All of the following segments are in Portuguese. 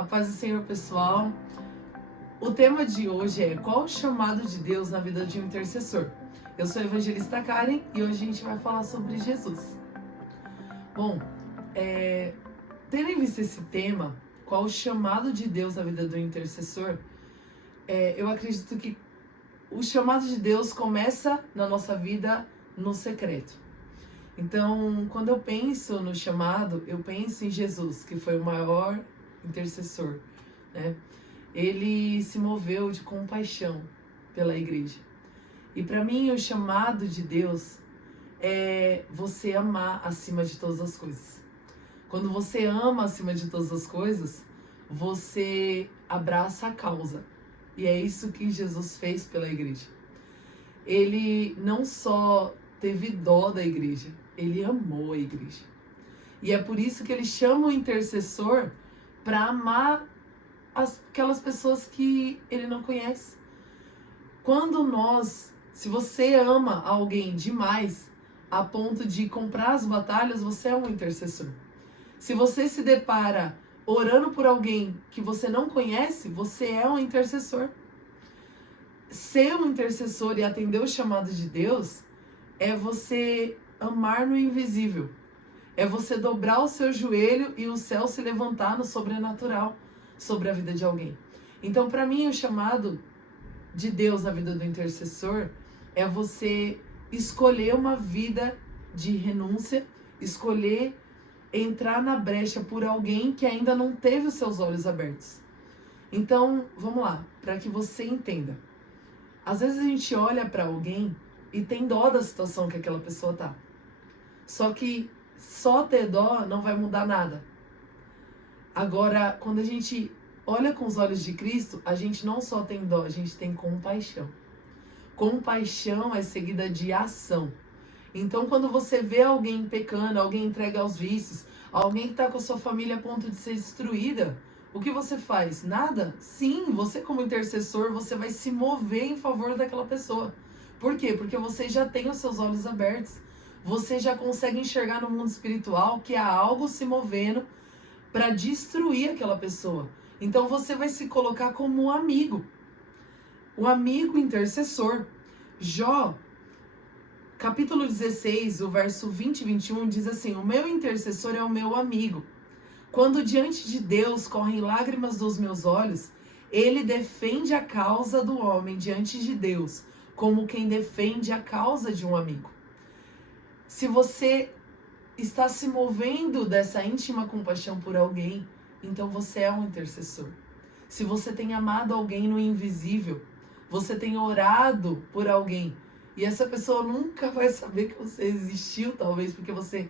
A paz do Senhor, pessoal. O tema de hoje é: qual o chamado de Deus na vida de um intercessor? Eu sou a evangelista Karen e hoje a gente vai falar sobre Jesus. Bom, tendo em vista esse tema, qual o chamado de Deus na vida do intercessor, eu acredito que o chamado de Deus começa na nossa vida no secreto. Então, quando eu penso no chamado, eu penso em Jesus, que foi o maior intercessor, né? Ele se moveu de compaixão pela igreja. E para mim, o chamado de Deus é você amar acima de todas as coisas. Quando você ama acima de todas as coisas, você abraça a causa. E é isso que Jesus fez pela igreja. Ele não só teve dó da igreja, ele amou a igreja. E é por isso que ele chama o intercessor para amar aquelas pessoas que ele não conhece. Se você ama alguém demais, a ponto de comprar as batalhas, você é um intercessor. Se você se depara orando por alguém que você não conhece, você é um intercessor. Ser um intercessor e atender o chamado de Deus é você amar no invisível. É você dobrar o seu joelho e o céu se levantar no sobrenatural sobre a vida de alguém. Então, para mim, o chamado de Deus na vida do intercessor é você escolher uma vida de renúncia, escolher entrar na brecha por alguém que ainda não teve os seus olhos abertos. Então, vamos lá, para que você entenda. Às vezes a gente olha para alguém e tem dó da situação que aquela pessoa tá. Só que só ter dó não vai mudar nada. Agora, quando a gente olha com os olhos de Cristo, a gente não só tem dó, a gente tem compaixão. Compaixão é seguida de ação. Então, quando você vê alguém pecando, alguém entregue aos vícios, alguém que está com a sua família a ponto de ser destruída, o que você faz? Nada? Sim, você como intercessor, você vai se mover em favor daquela pessoa. Por quê? Porque você já tem os seus olhos abertos. Você já consegue enxergar no mundo espiritual que há algo se movendo para destruir aquela pessoa. Então você vai se colocar como um amigo. O amigo intercessor. Jó, capítulo 16, o verso 20 e 21 diz assim: o meu intercessor é o meu amigo. Quando diante de Deus correm lágrimas dos meus olhos, ele defende a causa do homem diante de Deus, como quem defende a causa de um amigo. Se você está se movendo dessa íntima compaixão por alguém, então você é um intercessor. Se você tem amado alguém no invisível, você tem orado por alguém, e essa pessoa nunca vai saber que você existiu, talvez porque você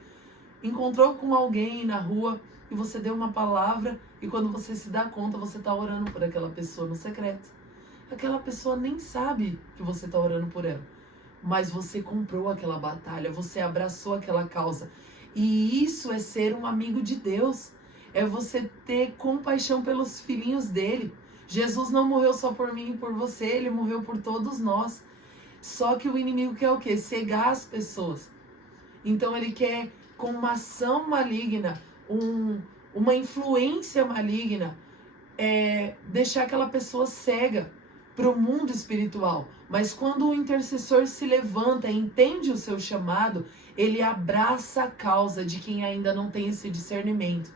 encontrou com alguém na rua e você deu uma palavra, e quando você se dá conta, você está orando por aquela pessoa no secreto. Aquela pessoa nem sabe que você está orando por ela, mas você comprou aquela batalha, você abraçou aquela causa. E isso é ser um amigo de Deus. É você ter compaixão pelos filhinhos dele. Jesus não morreu só por mim e por você, ele morreu por todos nós. Só que o inimigo quer o quê? Cegar as pessoas. Então ele quer, com uma ação maligna, uma influência maligna, deixar aquela pessoa cega para o mundo espiritual. Mas quando o intercessor se levanta e entende o seu chamado, ele abraça a causa de quem ainda não tem esse discernimento.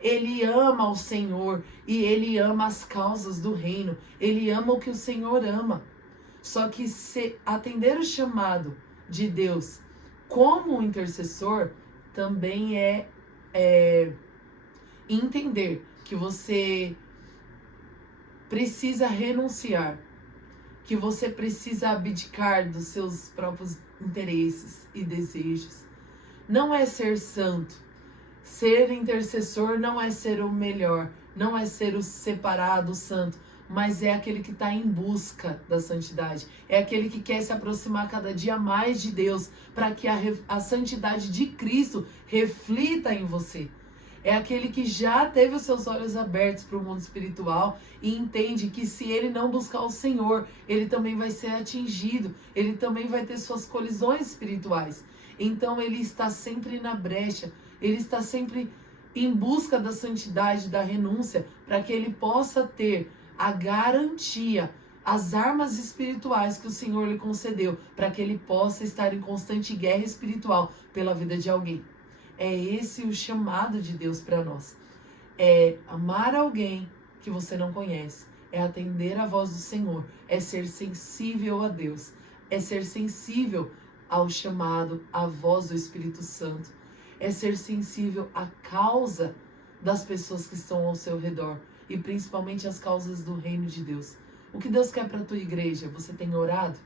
Ele ama o Senhor e ele ama as causas do reino. Ele ama o que o Senhor ama. Só que se atender o chamado de Deus como um intercessor também é entender que você precisa renunciar, que você precisa abdicar dos seus próprios interesses e desejos. Não é ser santo. Ser intercessor não é ser o melhor, não é ser o separado, o santo, mas é aquele que está em busca da santidade. É aquele que quer se aproximar cada dia mais de Deus, para que a santidade de Cristo reflita em você. É aquele que já teve os seus olhos abertos para o mundo espiritual e entende que se ele não buscar o Senhor, ele também vai ser atingido, ele também vai ter suas colisões espirituais. Então ele está sempre na brecha, ele está sempre em busca da santidade, da renúncia, para que ele possa ter a garantia, as armas espirituais que o Senhor lhe concedeu, para que ele possa estar em constante guerra espiritual pela vida de alguém. É esse o chamado de Deus para nós. É amar alguém que você não conhece, é atender a voz do Senhor, é ser sensível a Deus, é ser sensível ao chamado, à voz do Espírito Santo, é ser sensível à causa das pessoas que estão ao seu redor e principalmente as causas do reino de Deus. O que Deus quer para a tua igreja? Você tem orado?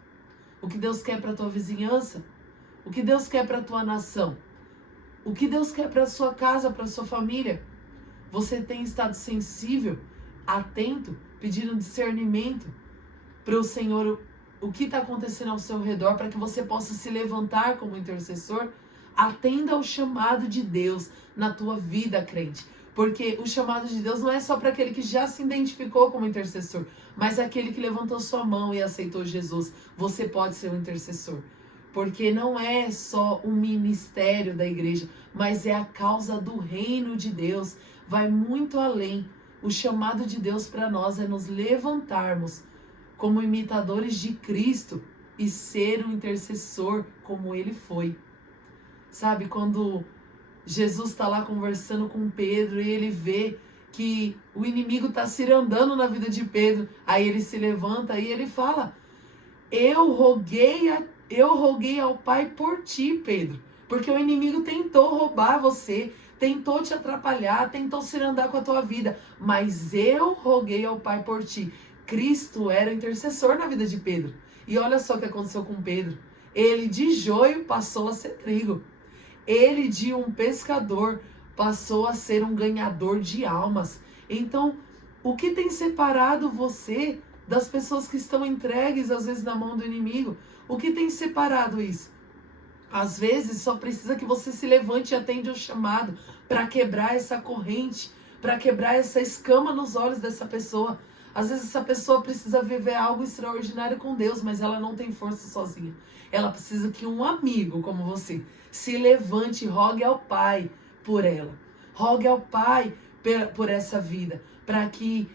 O que Deus quer para a tua vizinhança? O que Deus quer para a tua nação? O que Deus quer para a sua casa, para a sua família? Você tem estado sensível, atento, pedindo discernimento para o Senhor, o que está acontecendo ao seu redor, para que você possa se levantar como intercessor? Atenda ao chamado de Deus na tua vida, crente. Porque o chamado de Deus não é só para aquele que já se identificou como intercessor, mas aquele que levantou sua mão e aceitou Jesus. Você pode ser um intercessor. Porque não é só o ministério da igreja, mas é a causa do reino de Deus. Vai muito além. O chamado de Deus para nós é nos levantarmos como imitadores de Cristo e ser um intercessor como ele foi. Sabe, quando Jesus está lá conversando com Pedro e ele vê que o inimigo está cirandando na vida de Pedro, aí ele se levanta e ele fala: eu roguei ao Pai por ti, Pedro, porque o inimigo tentou roubar você, tentou te atrapalhar, tentou cirandar com a tua vida, mas eu roguei ao Pai por ti. Cristo era intercessor na vida de Pedro. E olha só o que aconteceu com Pedro. Ele de joio passou a ser trigo. Ele de um pescador passou a ser um ganhador de almas. Então, o que tem separado você das pessoas que estão entregues, às vezes, na mão do inimigo? O que tem separado isso? Às vezes, só precisa que você se levante e atende ao chamado para quebrar essa corrente, para quebrar essa escama nos olhos dessa pessoa. Às vezes, essa pessoa precisa viver algo extraordinário com Deus, mas ela não tem força sozinha. Ela precisa que um amigo como você se levante e rogue ao Pai por ela. Rogue ao Pai por essa vida, para que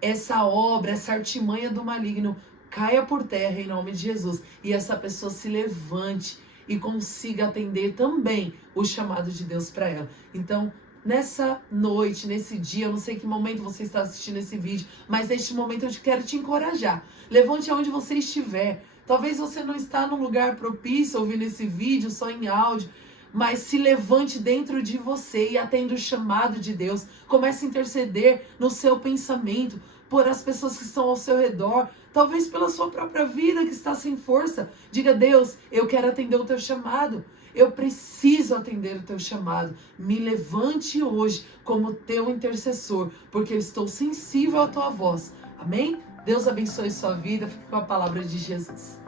essa obra, essa artimanha do maligno caia por terra em nome de Jesus e essa pessoa se levante e consiga atender também o chamado de Deus para ela. Então, nessa noite, nesse dia, eu não sei que momento você está assistindo esse vídeo, mas neste momento eu quero te encorajar. Levante aonde você estiver. Talvez você não está num lugar propício ouvindo esse vídeo só em áudio, mas se levante dentro de você e atenda o chamado de Deus. Comece a interceder no seu pensamento por as pessoas que estão ao seu redor, talvez pela sua própria vida que está sem força. Diga: Deus, eu quero atender o teu chamado. Eu preciso atender o teu chamado. Me levante hoje como teu intercessor, porque eu estou sensível à tua voz. Amém? Deus abençoe sua vida. Fique com a palavra de Jesus.